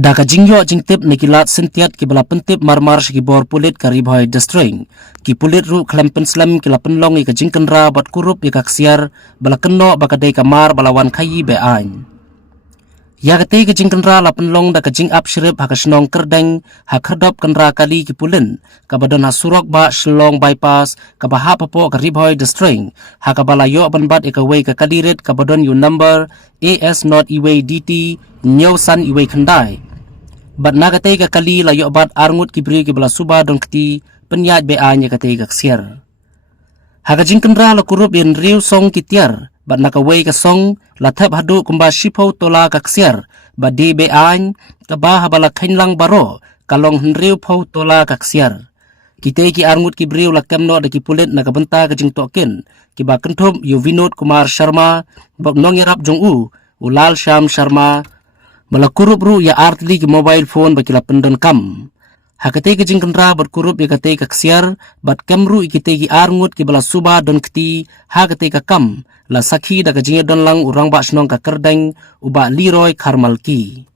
Da ka jingyo jingtip ni kilat sentiat ki bala pentip marmar ki bor pulit ka ribhoy destring ki pulit ru klempen slam ki lapen long i ka jingken ra bat kurup i ka ksiar bala kenno baka dei kamar bala wan khayi be ain ya ka tei ka jingken ra lapen long da ka jing ap shrip ha ka snong kerdeng ha kherdop kan ra kali ki pulin ka badon ha surok ba shlong bypass ka ba ha papo ka ribhoy destring ha ka bala yo ban bat i ka wei ka kadirit ka badon yu number as not iway dt nyaw san iway khandai bat nagatay ka kali layo bat arngut kibri ki bala suba don kti penyaj be anya katay ka ksiar haga jingken ra la kurup in riu song kitiar bat nakaway ka song la thap hadu kumba shipo tola ka ksiar bat di be any ka ba habala khainlang baro kalong henriu pho tola ka ksiar kitay ki arngut kibri la kemno da ki pulit nakabenta ka jing token ki ba kenthum yu Vinod Kumar Sharma bak nongirap jong ulal Sham Sharma bala kurup ru ya artli ki mobile phone bakila pendon kam hakate ki jingken ra bat kurup ya kate ka ksiar bat kamru ikite ki arngut ki bala suba don kti hakate ka kam la sakhi da ka jinge don lang urang ba snong ka kerdeng uba Leroy Karmalki